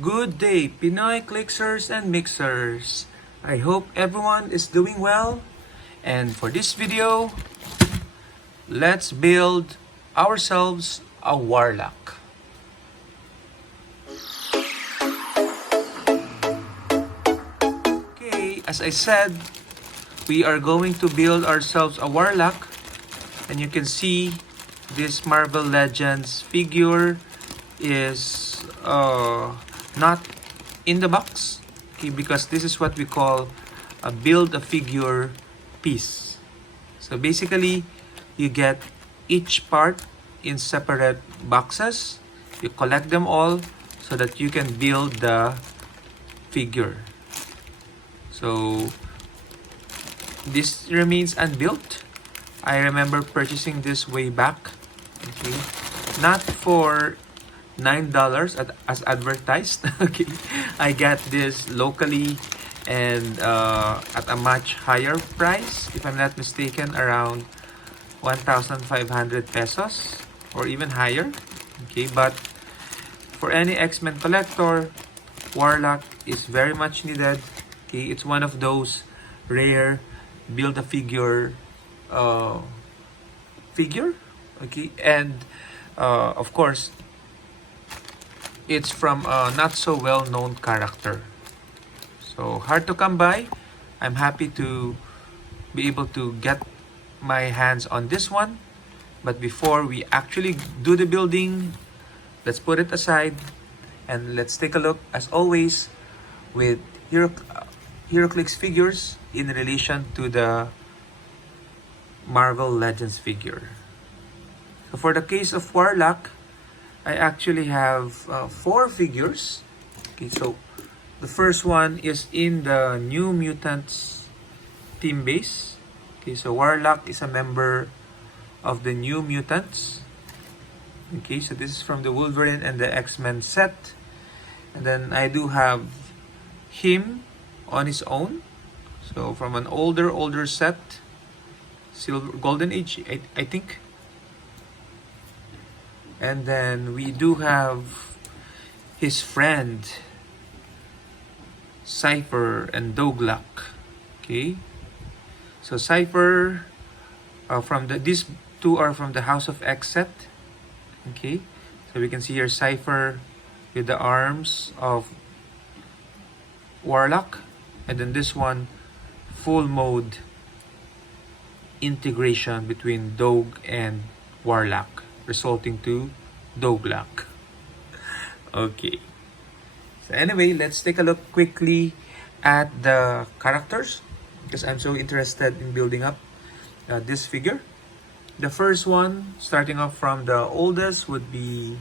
Good day, Pinoy Clixers and Mixers. I hope everyone is doing well. And for this video, let's build ourselves a Warlock. Okay, as I said, we are going to build ourselves a Warlock. And you can see this Marvel Legends figure is not in the box, okay, because this is what we call a build a figure piece. So basically, you get each part in separate boxes. You collect them all so that you can build the figure. So this remains unbuilt. I remember purchasing this way back, okay, not for $9 as advertised. Okay, I got this locally and at a much higher price, if I'm not mistaken, around 1,500 pesos or even higher. Okay, but for any X-Men collector, Warlock is very much needed. Okay, it's one of those rare build-a-figure figure. Okay, and of course, it's from a not so well-known character. So hard to come by. I'm happy to be able to get my hands on this one. But before we actually do the building, let's put it aside and let's take a look, as always, with Heroclix figures in relation to the Marvel Legends figure. So for the case of Warlock, I actually have 4 figures. Okay, so the first one is in the New Mutants team base. Okay, so Warlock is a member of the New Mutants. Okay, so this is from the Wolverine and the XMen set. And then I do have him on his own. So from an older set, Golden Age, I think. And then we do have his friend Cypher and Doglock. Okay, so Cypher these two are from the House of X set. Okay, so we can see here Cypher with the arms of Warlock, and then this one full mode integration between Dog and Warlock, resulting to Doglock. Okay. So anyway, let's take a look quickly at the characters, because I'm so interested in building up this figure. The first one, starting off from the oldest, would be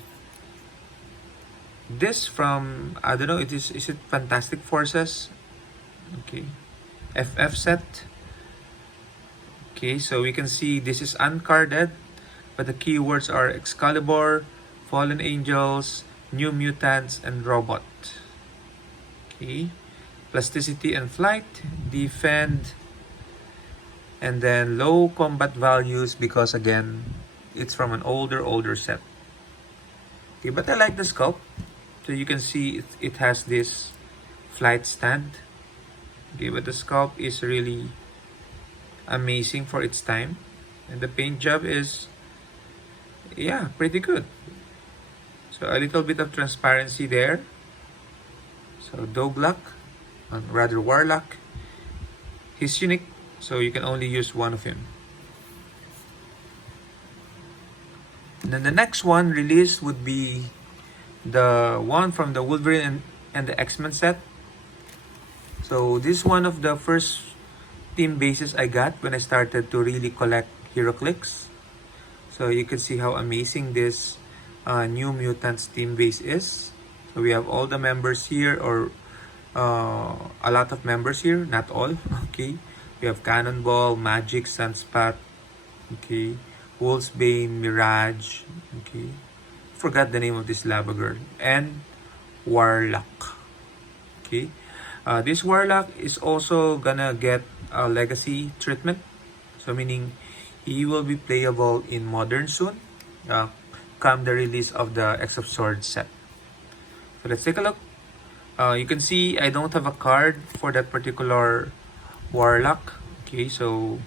this from, I don't know, is it Fantastic Forces? Okay. FF set. Okay, so we can see this is uncarded, but the keywords are Excalibur, Fallen Angels, New Mutants, and Robot. Okay, plasticity and flight, defend, and then low combat values, because again, it's from an older set. Okay, but I like the sculpt. So you can see it has this flight stand. Okay, but the sculpt is really amazing for its time, and the paint job is, yeah, pretty good. So a little bit of transparency there. So Doglock, rather Warlock, he's unique, so you can only use one of him. And then the next one released would be the one from the Wolverine and the X-Men set. So this is one of the first team bases I got when I started to really collect Heroclix. So you can see how amazing this New Mutants team base is. So we have all the members here, or a lot of members here, not all. Okay, we have Cannonball, Magic, Sunspot, okay, Wolfsbane, Mirage, okay, forgot the name of this lava girl, and Warlock. Okay, this Warlock is also gonna get a legacy treatment, so meaning he will be playable in Modern soon, come the release of the X of Swords set. So let's take a look You can see I don't have a card for that particular Warlock. Okay, so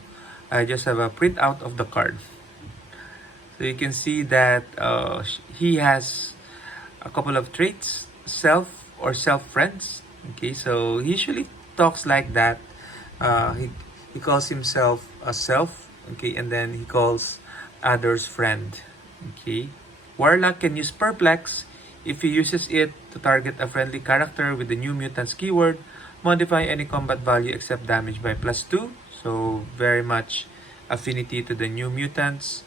I just have a printout of the card. So you can see that he has a couple of traits, self or self friends. Okay, so he usually talks like that. He calls himself a self. Okay, and then he calls others friend. Okay, Warlock can use perplex if he uses it to target a friendly character with the new mutants keyword. Modify any combat value except damage by +2. So very much affinity to the new mutants.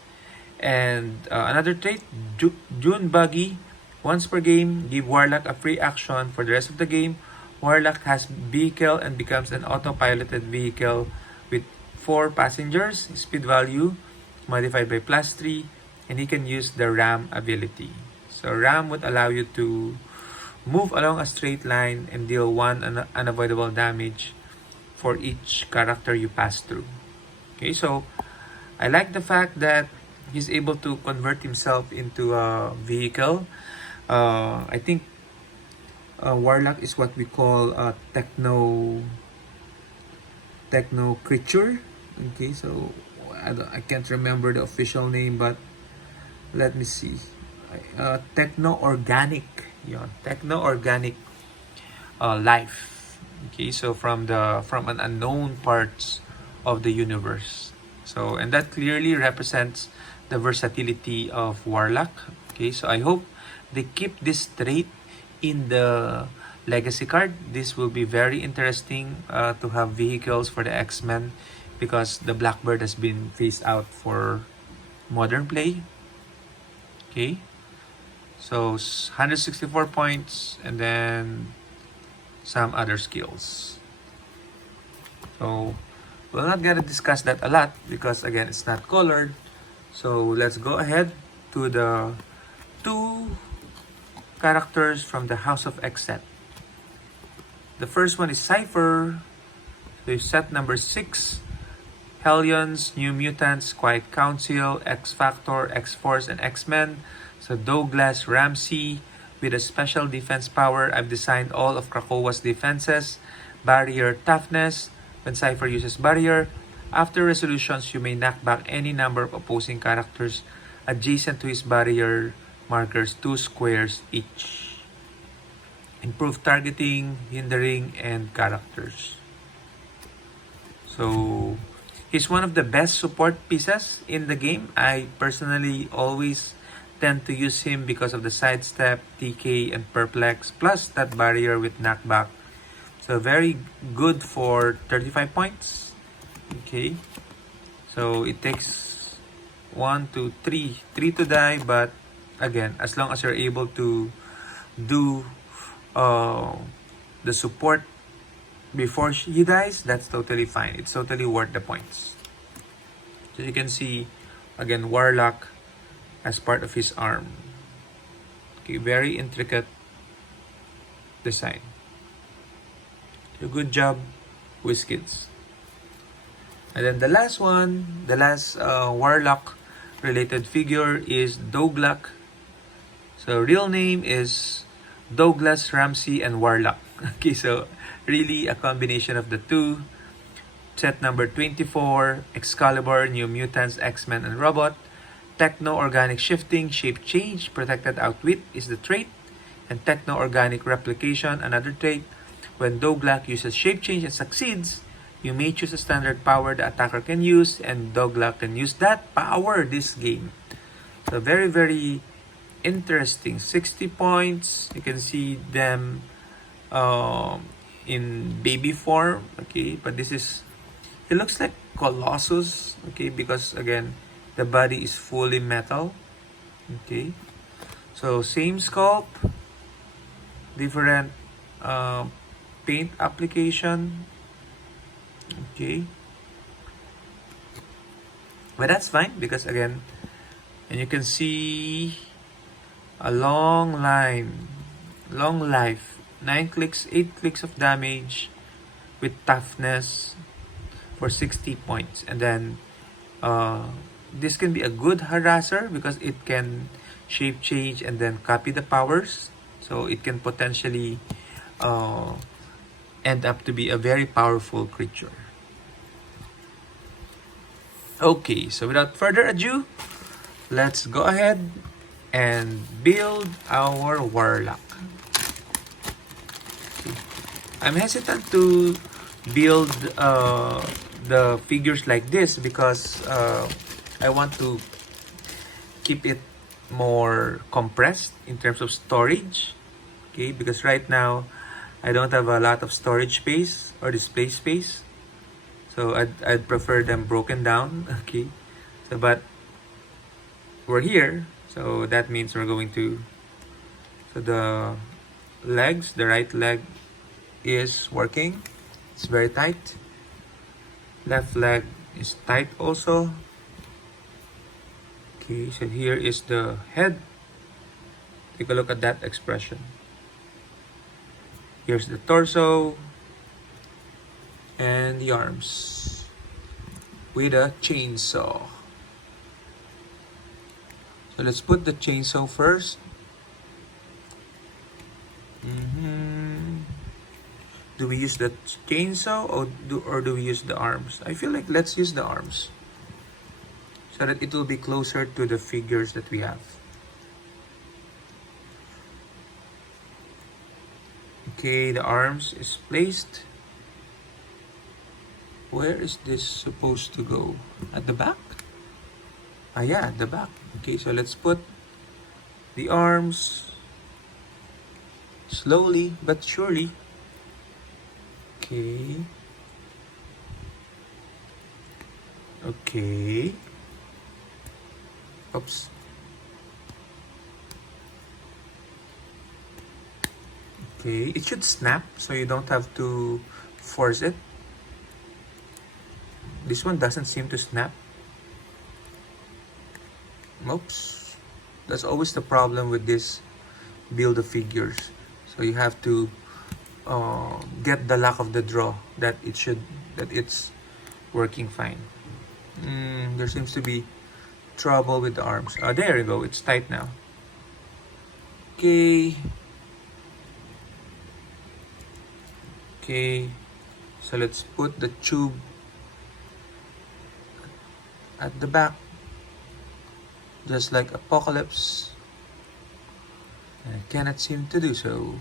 And another trait, June Buggy. Once per game, give Warlock a free action for the rest of the game. Warlock has vehicle and becomes an autopiloted vehicle with 4 passengers, speed value modified by +3, and he can use the ram ability. So ram would allow you to move along a straight line and deal 1 unavoidable damage for each character you pass through. Okay, so I like the fact that he's able to convert himself into a vehicle. I think Warlock is what we call a techno creature. Okay, so I can't remember the official name, but let me see. Techno organic, techno organic life. Okay, so from an unknown parts of the universe. So, and that clearly represents the versatility of Warlock. Okay, so I hope they keep this trait in the legacy card. This will be very interesting to have vehicles for the X-Men, because the Blackbird has been phased out for modern play. Okay, so 164 points and then some other skills. So we're not gonna discuss that a lot because again it's not colored. So let's go ahead to the 2 characters from the House of X set. The first one is Cypher. So set number 6. Hellions, New Mutants, Quiet Council, X-Factor, X-Force, and X-Men. So Douglas Ramsey with a special defense power. I've designed all of Krakoa's defenses. Barrier Toughness. When Cypher uses Barrier, after resolutions, you may knock back any number of opposing characters adjacent to his barrier markers 2 squares each. Improve targeting, hindering, and characters. So he's one of the best support pieces in the game. I personally always tend to use him because of the sidestep, TK, and perplex, plus that barrier with knockback. So very good for 35 points. Okay, so it takes 1, 2, 3 to die, but again, as long as you're able to do the support before he dies, that's totally fine. It's totally worth the points. So you can see again Warlock as part of his arm. Okay, very intricate design. So good job, WizKids. And then the last one, the last Warlock related figure is Douglas. So real name is Douglas Ramsey and Warlock. Okay, so really a combination of the two. Set number 24, Excalibur, New Mutants, X-Men, and Robot. Techno-organic shifting, shape change, protected outwit is the trait. And techno-organic replication, another trait. When Douglas uses shape change and succeeds, you may choose a standard power the attacker can use, and Douglas can use that power this game. So very, very interesting. 60 points. You can see them in baby form. Okay, but this is, it looks like Colossus. Okay, because again, the body is fully metal. Okay, so same sculpt, different paint application. Okay, but that's fine because again, and you can see a long line, long life, 9 clicks, 8 clicks of damage with toughness for 60 points. And then this can be a good harasser because it can shape change and then copy the powers, so it can potentially uh, end up to be a very powerful creature. Okay, so without further ado, let's go ahead and build our Warlock. Okay. I'm hesitant to build the figures like this because I want to keep it more compressed in terms of storage. Okay, because right now I don't have a lot of storage space or display space, so I'd prefer them broken down. Okay, so but we're here, so that means we're going to, so the legs, the right leg is working, it's very tight, left leg is tight also. Okay, so here is the head. Take a look at that expression. Here's the torso and the arms with a chainsaw. So let's put the chainsaw first. Do we use the chainsaw or do we use the arms? I feel like let's use the arms so that it will be closer to the figures that we have. Okay, the arms is placed. Where is this supposed to go? At the back? Ah yeah, at the back. Okay, so let's put the arms slowly but surely. Okay. Okay. Oops. Okay, it should snap, so you don't have to force it. This one doesn't seem to snap. Oops. That's always the problem with this build of figures. So you have to get the luck of the draw that it's working fine. There seems to be trouble with the arms. There you go, it's tight now. Okay. Okay, so let's put the tube at the back, just like Apocalypse. I cannot seem to do so.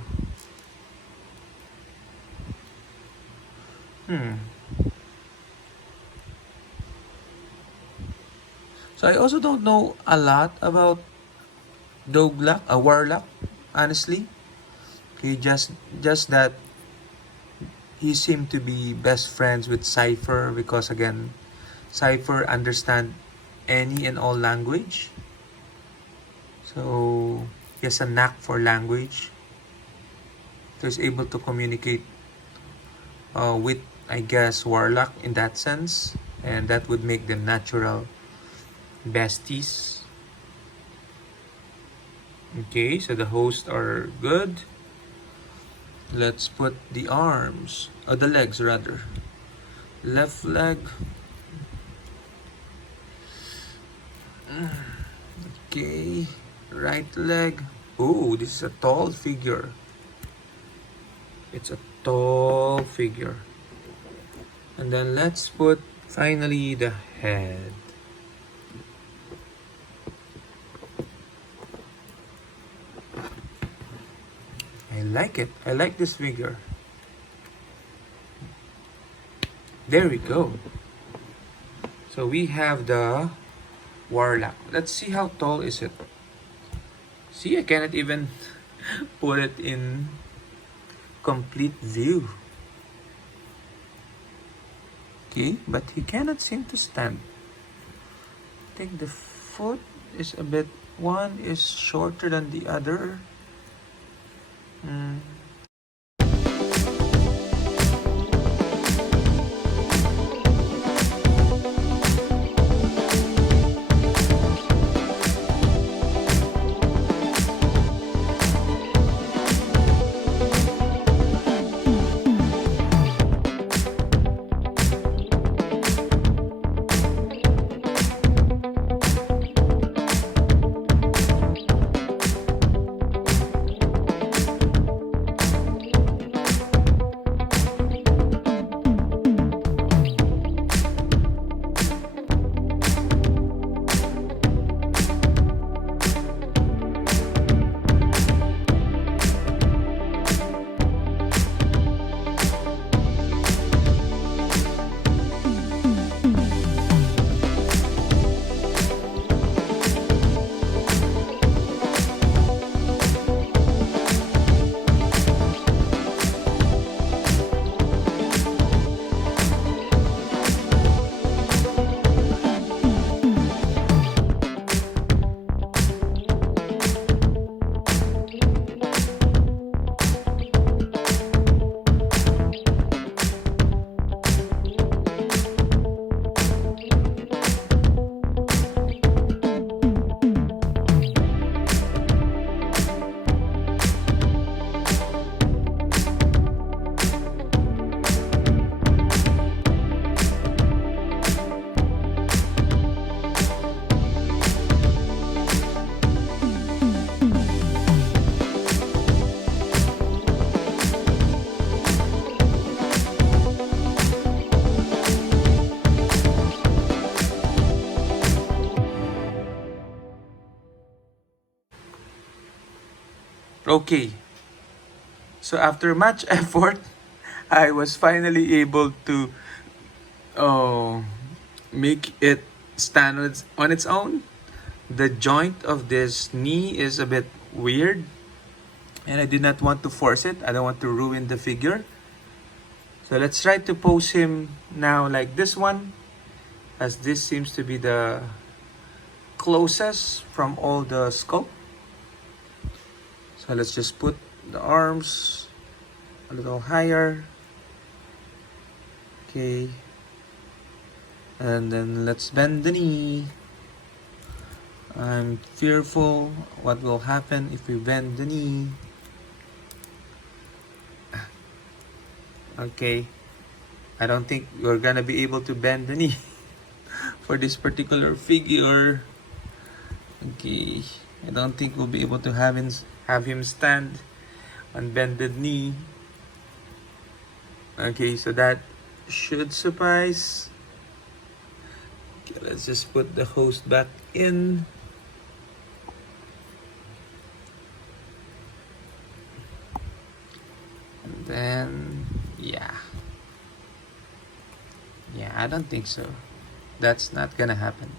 So I also don't know a lot about Warlock, honestly. Okay, just that he seemed to be best friends with Cypher because again, Cypher understands any and all language. So he has a knack for language. So he's able to communicate with, I guess, Warlock in that sense. And that would make them natural besties. Okay, so the hosts are good. Let's put the arms, or the legs rather. Left leg. Okay, right leg. Oh, this is a tall figure. It's a tall figure. And then let's put finally the head. I like it. I like this figure. There we go. So we have the Warlock. Let's see how tall is it. See, I cannot even put it in complete view. Okay, but he cannot seem to stand. I think the foot is a bit, one is shorter than the other. Okay, so after much effort, I was finally able to uh, make it stand on its own. The joint of this knee is a bit weird, and I did not want to force it. I don't want to ruin the figure. So let's try to pose him now like this one, as this seems to be the closest from all the sculpt. So let's just put the arms a little higher. Okay. And then let's bend the knee. I'm fearful what will happen if we bend the knee. Okay. I don't think we're gonna be able to bend the knee for this particular figure. Okay. I don't think we'll be able to have him stand on bended knee. Okay, so that should suffice. Okay, let's just put the host back in. And then, yeah, I don't think so. That's not gonna happen.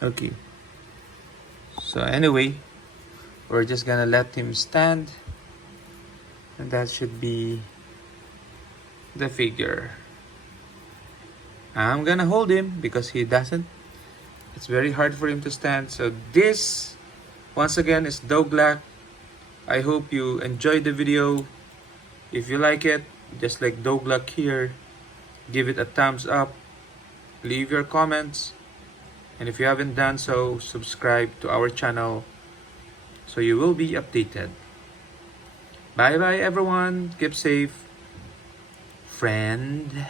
Okay, so anyway, we're just gonna let him stand, and that should be the figure. I'm gonna hold him because he doesn't. It's very hard for him to stand. So this, once again, is Doglack. I hope you enjoyed the video. If you like it, just like Doglack here, give it a thumbs up, leave your comments, and if you haven't done so, subscribe to our channel so you will be updated. Bye bye everyone, keep safe, friend.